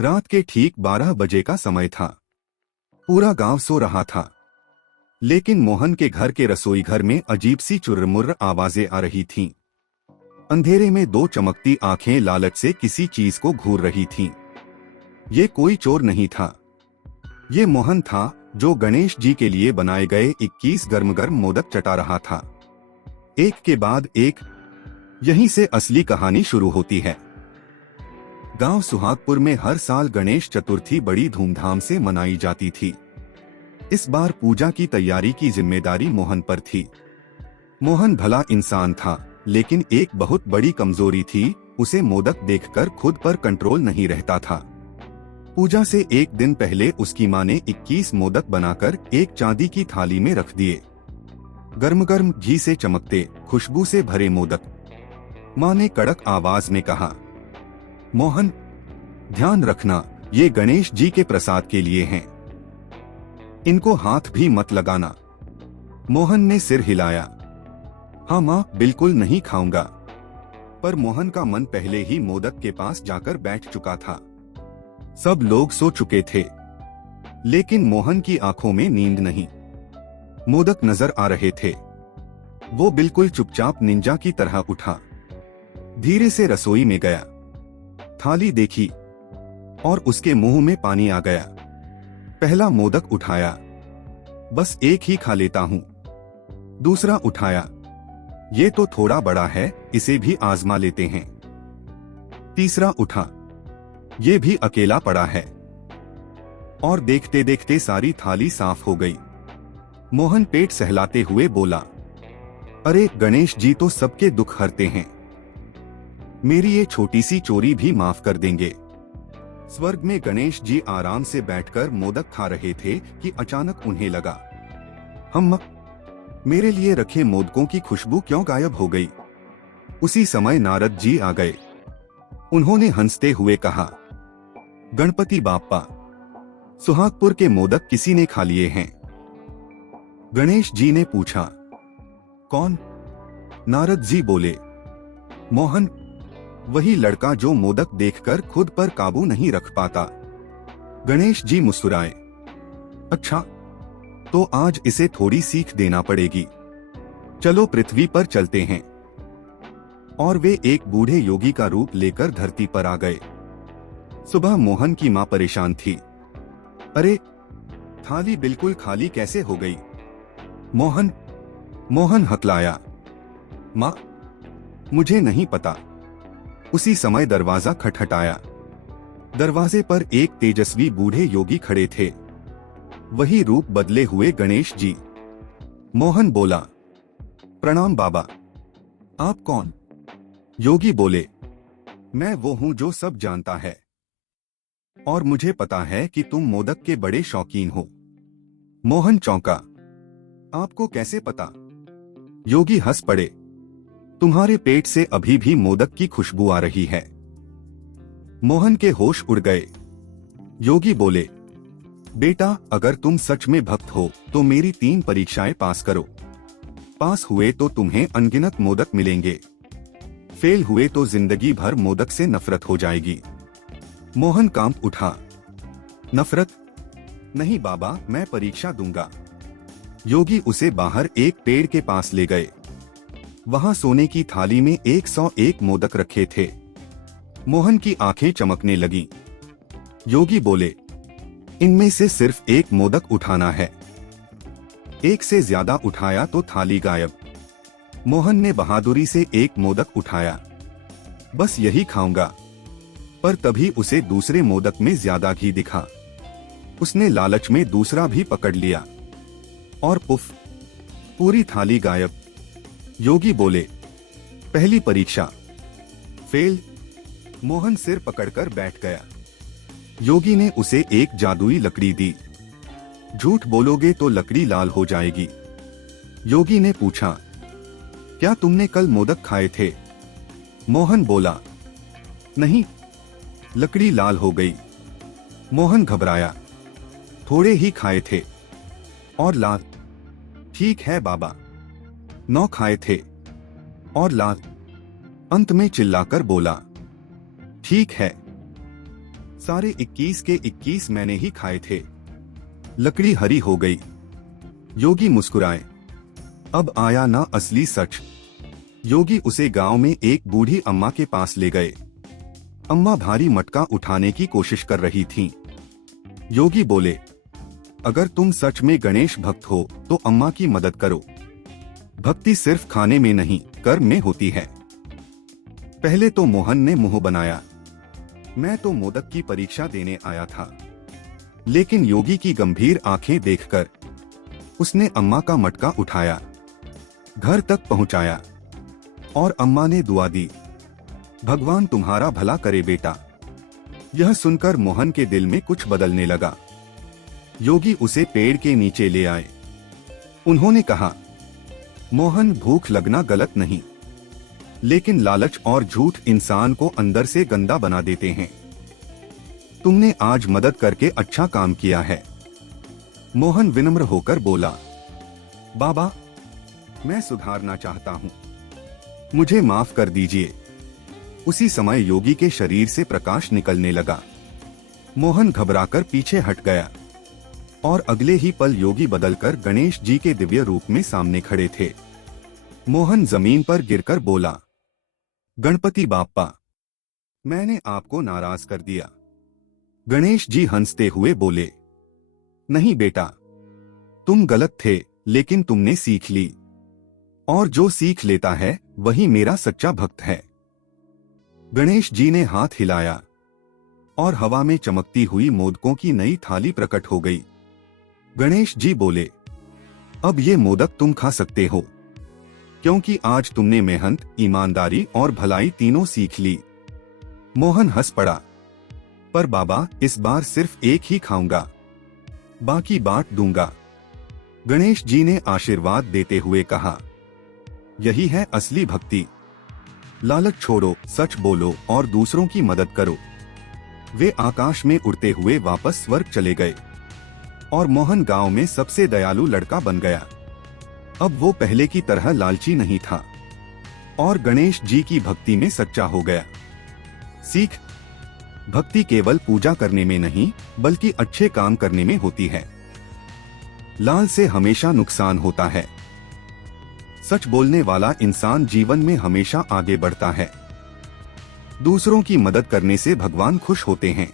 रात के ठीक 12 बजे का समय था। पूरा गांव सो रहा था, लेकिन मोहन के घर के रसोई घर में अजीब सी चुर्रमुर्र आवाजें आ रही थीं। अंधेरे में दो चमकती आंखें लालच से किसी चीज को घूर रही थीं। ये कोई चोर नहीं था, ये मोहन था जो गणेश जी के लिए बनाए गए 21 गर्म गर्म मोदक चटा रहा था, एक के बाद एक। यहीं से असली कहानी शुरू होती है। गांव सुहागपुर में हर साल गणेश चतुर्थी बड़ी धूमधाम से मनाई जाती थी। इस बार पूजा की तैयारी की जिम्मेदारी मोहन पर थी। मोहन भला इंसान था, लेकिन एक बहुत बड़ी कमजोरी थी, उसे मोदक देखकर खुद पर कंट्रोल नहीं रहता था। पूजा से एक दिन पहले उसकी मां ने 21 मोदक बनाकर एक चांदी की थाली में रख दिए। गर्म गर्म घी से चमकते, खुशबू से भरे मोदक। मां ने कड़क आवाज में कहा, मोहन, ध्यान रखना, ये गणेश जी के प्रसाद के लिए हैं। इनको हाथ भी मत लगाना। मोहन ने सिर हिलाया। हाँ मां, बिल्कुल नहीं खाऊंगा। पर मोहन का मन पहले ही मोदक के पास जाकर बैठ चुका था। सब लोग सो चुके थे, लेकिन मोहन की आंखों में नींद नहीं। मोदक नजर आ रहे थे। वो बिल्कुल चुपचाप निंजा की तरह उठा, धीरे से रसोई में गया, थाली देखी और उसके मुंह में पानी आ गया। पहला मोदक उठाया, बस एक ही खा लेता हूं। दूसरा उठाया, ये तो थोड़ा बड़ा है, इसे भी आजमा लेते हैं। तीसरा उठा, ये भी अकेला पड़ा है। और देखते देखते सारी थाली साफ हो गई। मोहन पेट सहलाते हुए बोला, अरे गणेश जी तो सबके दुख हरते हैं, मेरी ये छोटी सी चोरी भी माफ कर देंगे। स्वर्ग में गणेश जी आराम से बैठकर मोदक खा रहे थे कि अचानक उन्हें लगा, हम मेरे लिए रखे मोदकों की खुशबू क्यों गायब हो गई। उसी समय नारद जी आ गए। उन्होंने हंसते हुए कहा, गणपति बाप्पा, सुहागपुर के मोदक किसी ने खा लिए हैं। गणेश जी ने पूछा, कौन? नारद जी बोले, मोहन, वही लड़का जो मोदक देखकर खुद पर काबू नहीं रख पाता। गणेश जी मुस्कुराए, अच्छा, तो आज इसे थोड़ी सीख देना पड़ेगी। चलो पृथ्वी पर चलते हैं। और वे एक बूढ़े योगी का रूप लेकर धरती पर आ गए। सुबह मोहन की मां परेशान थी। अरे, थाली बिल्कुल खाली कैसे हो गई? मोहन हकलाया, मां, मुझे नहीं पता। उसी समय दरवाजा खटखटाया। दरवाजे पर एक तेजस्वी बूढ़े योगी खड़े थे, वही रूप बदले हुए गणेश जी। मोहन बोला, प्रणाम बाबा। आप कौन? योगी बोले, मैं वो हूं जो सब जानता है, और मुझे पता है कि तुम मोदक के बड़े शौकीन हो। मोहन चौंका, आपको कैसे पता? योगी हंस पड़े, तुम्हारे पेट से अभी भी मोदक की खुशबू आ रही है। मोहन के होश उड़ गए। योगी बोले, बेटा, अगर तुम सच में भक्त हो तो मेरी 3 परीक्षाएं पास करो। पास हुए तो तुम्हें अनगिनत मोदक मिलेंगे, फेल हुए तो जिंदगी भर मोदक से नफरत हो जाएगी। मोहन कांप उठा, नफरत? नहीं बाबा, मैं परीक्षा दूंगा। योगी उसे बाहर एक पेड़ के पास ले गए। वहां सोने की थाली में 101 मोदक रखे थे। मोहन की आंखें चमकने लगी। योगी बोले, इनमें से सिर्फ एक मोदक उठाना है। एक से ज्यादा उठाया तो थाली गायब। मोहन ने बहादुरी से एक मोदक उठाया, बस यही खाऊंगा। पर तभी उसे दूसरे मोदक में ज्यादा घी दिखा। उसने लालच में दूसरा भी पकड़ लिया, और पुफ, पूरी थाली गायब। योगी बोले, पहली परीक्षा फेल। मोहन सिर पकड़कर बैठ गया। योगी ने उसे एक जादुई लकड़ी दी। झूठ बोलोगे तो लकड़ी लाल हो जाएगी। योगी ने पूछा, क्या तुमने कल मोदक खाए थे? मोहन बोला, नहीं। लकड़ी लाल हो गई। मोहन घबराया, थोड़े ही खाए थे। और लाल? ठीक है बाबा, 9 खाए थे। और लाल? अंत में चिल्लाकर बोला, ठीक है। सारे 21 के 21 मैंने ही खाए थे। लकड़ी हरी हो गई। योगी मुस्कुराए। अब आया ना असली सच। योगी उसे गांव में एक बूढ़ी अम्मा के पास ले गए। अम्मा भारी मटका उठाने की कोशिश कर रही थीं। योगी बोले, अगर तुम सच में गणेश भक्त हो तो अम्मा की मदद करो। भक्ति सिर्फ खाने में नहीं, कर्म में होती है। पहले तो मोहन ने मुंह बनाया, मैं तो मोदक की परीक्षा देने आया था। लेकिन योगी की गंभीर आंखें देखकर उसने अम्मा का मटका उठाया, घर तक पहुंचाया और अम्मा ने दुआ दी, भगवान तुम्हारा भला करे बेटा। यह सुनकर मोहन के दिल में कुछ बदलने लगा। योगी उसे पेड़ के नीचे ले आए। उन्होंने कहा, मोहन, भूख लगना गलत नहीं, लेकिन लालच और झूठ इंसान को अंदर से गंदा बना देते हैं। तुमने आज मदद करके अच्छा काम किया है। मोहन विनम्र होकर बोला, बाबा, मैं सुधारना चाहता हूँ, मुझे माफ कर दीजिए। उसी समय योगी के शरीर से प्रकाश निकलने लगा। मोहन घबराकर पीछे हट गया और अगले ही पल योगी बदलकर गणेश जी के दिव्य रूप में सामने खड़े थे। मोहन जमीन पर गिरकर बोला, गणपति बाप्पा, मैंने आपको नाराज कर दिया। गणेश जी हंसते हुए बोले, नहीं बेटा, तुम गलत थे, लेकिन तुमने सीख ली, और जो सीख लेता है वही मेरा सच्चा भक्त है। गणेश जी ने हाथ हिलाया और हवा में चमकती हुई मोदकों की नई थाली प्रकट हो गई। गणेश जी बोले, अब ये मोदक तुम खा सकते हो, क्योंकि आज तुमने मेहनत, ईमानदारी और भलाई तीनों सीख ली। मोहन हंस पड़ा, पर बाबा, इस बार सिर्फ एक ही खाऊंगा, बाकी बांट दूंगा। गणेश जी ने आशीर्वाद देते हुए कहा, यही है असली भक्ति। लालच छोड़ो, सच बोलो और दूसरों की मदद करो। वे आकाश में उड़ते हुए वापस स्वर्ग चले गए और मोहन गांव में सबसे दयालु लड़का बन गया। अब वो पहले की तरह लालची नहीं था और गणेश जी की भक्ति में सच्चा हो गया। सीख, भक्ति केवल पूजा करने में नहीं, बल्कि अच्छे काम करने में होती है। लाल से हमेशा नुकसान होता है। सच बोलने वाला इंसान जीवन में हमेशा आगे बढ़ता है। दूसरों की मदद करने से भगवान खुश होते हैं।